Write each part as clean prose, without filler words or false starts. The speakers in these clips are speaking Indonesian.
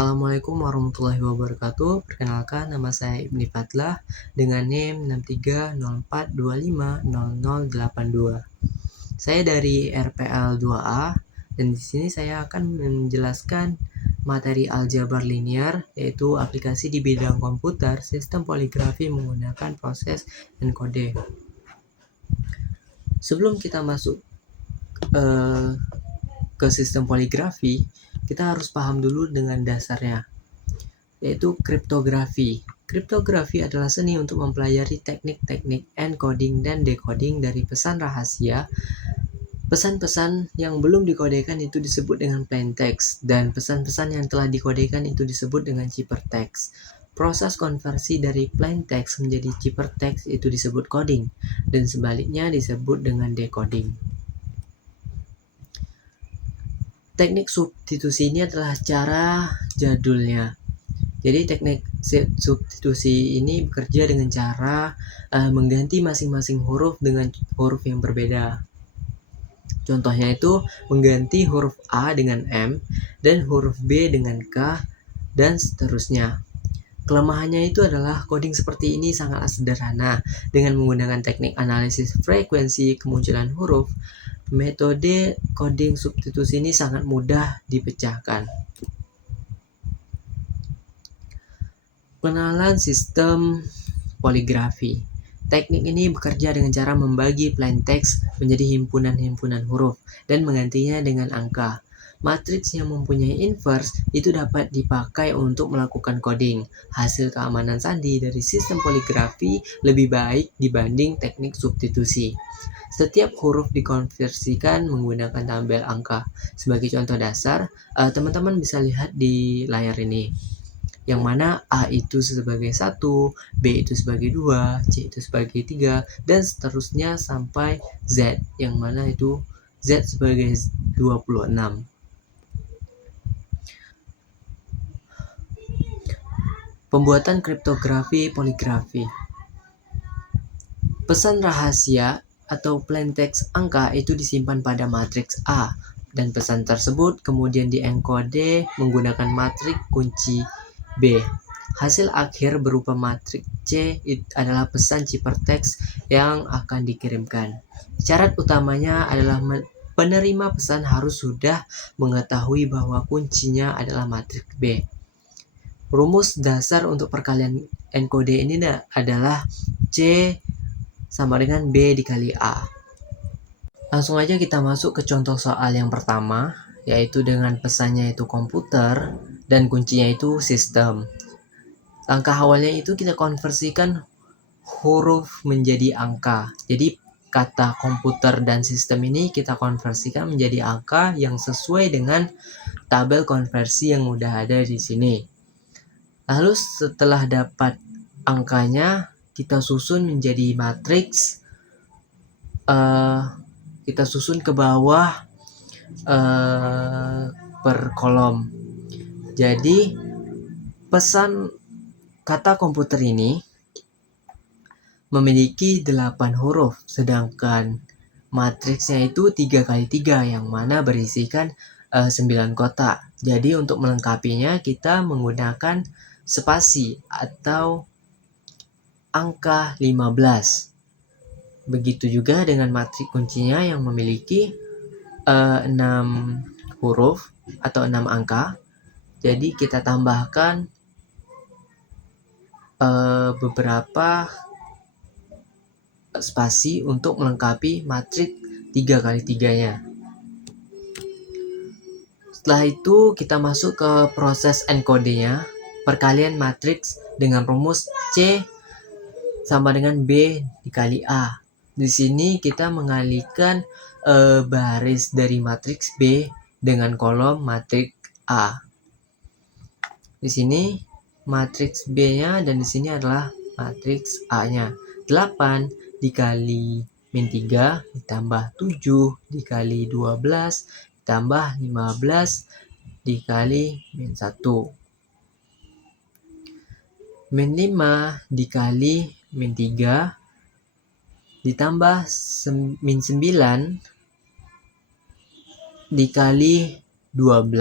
Assalamualaikum warahmatullahi wabarakatuh. Perkenalkan, nama saya Ibni Fadlah dengan NIM 6304250082. Saya dari RPL 2A dan di sini saya akan menjelaskan materi aljabar linear, yaitu aplikasi di bidang komputer, sistem poligrafi menggunakan proses enkode. Sebelum kita masuk ke sistem poligrafi, kita harus paham dulu dengan dasarnya, yaitu kriptografi. Kriptografi adalah seni untuk mempelajari teknik-teknik encoding dan decoding dari pesan rahasia. Pesan-pesan yang belum dikodekan itu disebut dengan plain text, dan pesan-pesan yang telah dikodekan itu disebut dengan ciphertext. Proses konversi dari plain text menjadi ciphertext itu disebut coding, dan sebaliknya disebut dengan decoding. Teknik substitusi ini adalah cara jadulnya. Jadi teknik substitusi ini bekerja dengan cara mengganti masing-masing huruf dengan huruf yang berbeda. Contohnya itu mengganti huruf A dengan M dan huruf B dengan K dan seterusnya. Kelemahannya itu adalah coding seperti ini sangatlah sederhana. Dengan menggunakan teknik analisis frekuensi kemunculan huruf, metode coding substitusi ini sangat mudah dipecahkan. Pengenalan sistem poligrafi. Teknik ini bekerja dengan cara membagi plain text menjadi himpunan-himpunan huruf dan menggantinya dengan angka. Matriks yang mempunyai inverse itu dapat dipakai untuk melakukan coding. Hasil keamanan sandi dari sistem poligrafi lebih baik dibanding teknik substitusi. Setiap huruf dikonversikan menggunakan tabel angka. Sebagai contoh dasar, teman-teman bisa lihat di layar ini, yang mana A itu sebagai 1, B itu sebagai 2, C itu sebagai 3, dan seterusnya sampai Z, yang mana itu Z sebagai 26. Pembuatan kriptografi poligrafi. Pesan rahasia atau plain text angka itu disimpan pada matriks A, dan pesan tersebut kemudian dienkode menggunakan matriks kunci B. Hasil akhir berupa matriks C adalah pesan ciphertext yang akan dikirimkan. Syarat utamanya adalah penerima pesan harus sudah mengetahui bahwa kuncinya adalah matriks B. Rumus dasar untuk perkalian enkode ini adalah C sama dengan B dikali A. Langsung aja kita masuk ke contoh soal yang pertama, yaitu dengan pesannya itu komputer dan kuncinya itu sistem. Langkah awalnya itu kita konversikan huruf menjadi angka. Jadi kata komputer dan sistem ini kita konversikan menjadi angka yang sesuai dengan tabel konversi yang udah ada di sini. Lalu setelah dapat angkanya, kita susun menjadi matriks. Kita susun ke bawah per kolom. Jadi pesan kata komputer ini memiliki 8 huruf, sedangkan matriksnya itu 3 kali 3, yang mana berisikan 9 kotak. Jadi untuk melengkapinya kita menggunakan spasi atau angka 15. Begitu juga dengan matriks kuncinya yang memiliki 6 huruf atau 6 angka. Jadi kita tambahkan beberapa spasi untuk melengkapi matriks 3 kali 3-nya. Setelah itu kita masuk ke proses enkode-nya, perkalian matriks dengan rumus C sama dengan B dikali A. Di sini kita mengalihkan baris dari matriks B dengan kolom matriks A. Di sini matriks B-nya dan di sini adalah matriks A-nya. 8 dikali min 3 ditambah 7 dikali 12 ditambah 15 dikali min 1. Min 5 dikali min 3 ditambah min 9 dikali 12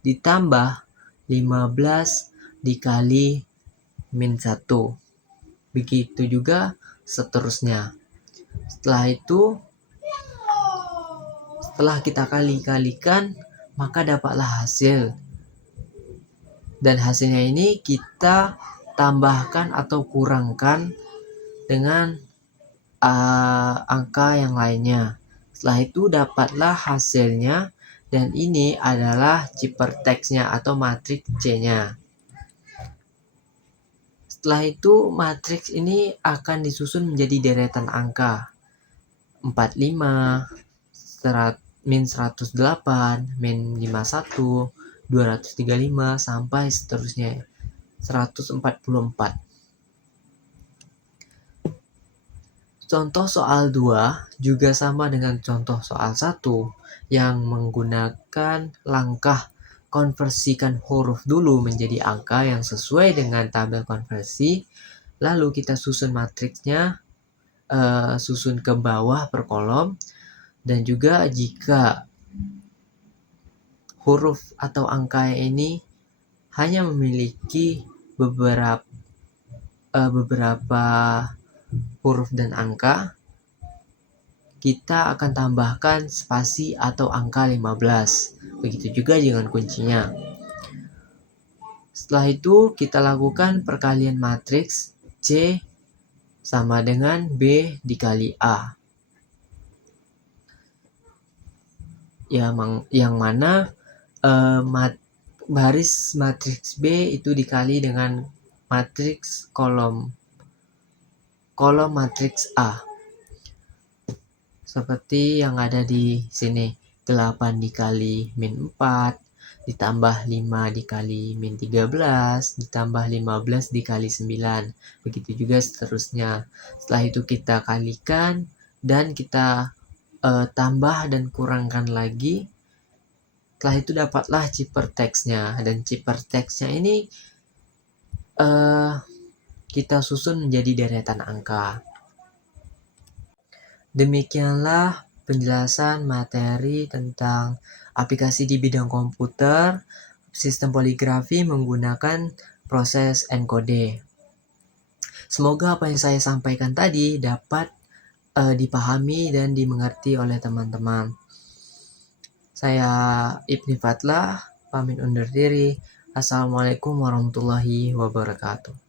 ditambah 15 dikali min 1. Begitu juga seterusnya. Setelah itu, setelah kita kali-kalikan, maka dapatlah hasil. Dan hasilnya ini kita tambahkan atau kurangkan dengan angka yang lainnya. Setelah itu dapatlah hasilnya, dan ini adalah ciphertextnya atau matriks C-nya. Setelah itu matriks ini akan disusun menjadi deretan angka 45, min 108, min 51, 235 sampai seterusnya 144. Contoh soal 2 juga sama dengan contoh soal 1 yang menggunakan langkah konversikan huruf dulu menjadi angka yang sesuai dengan tabel konversi. Lalu kita susun matriksnya, susun ke bawah per kolom. Dan juga jika huruf atau angka ini hanya memiliki beberapa huruf dan angka, kita akan tambahkan spasi atau angka 15. Begitu juga dengan kuncinya. Setelah itu kita lakukan perkalian matriks C sama dengan B dikali A. Yang mana baris matriks B itu dikali dengan matriks kolom matriks A. Seperti yang ada di sini, 8 dikali min 4, ditambah 5 dikali min 13, ditambah 15 dikali 9. Begitu juga seterusnya. Setelah itu kita kalikan dan kita tambah dan kurangkan lagi. Setelah itu dapatlah ciphertextnya, dan ciphertextnya ini kita susun menjadi deretan angka. Demikianlah penjelasan materi tentang aplikasi di bidang komputer, sistem poligrafi menggunakan proses enkode. Semoga apa yang saya sampaikan tadi dapat dipahami dan dimengerti oleh teman-teman. Saya Ibni Fatlah, pamit undur diri. Assalamualaikum warahmatullahi wabarakatuh.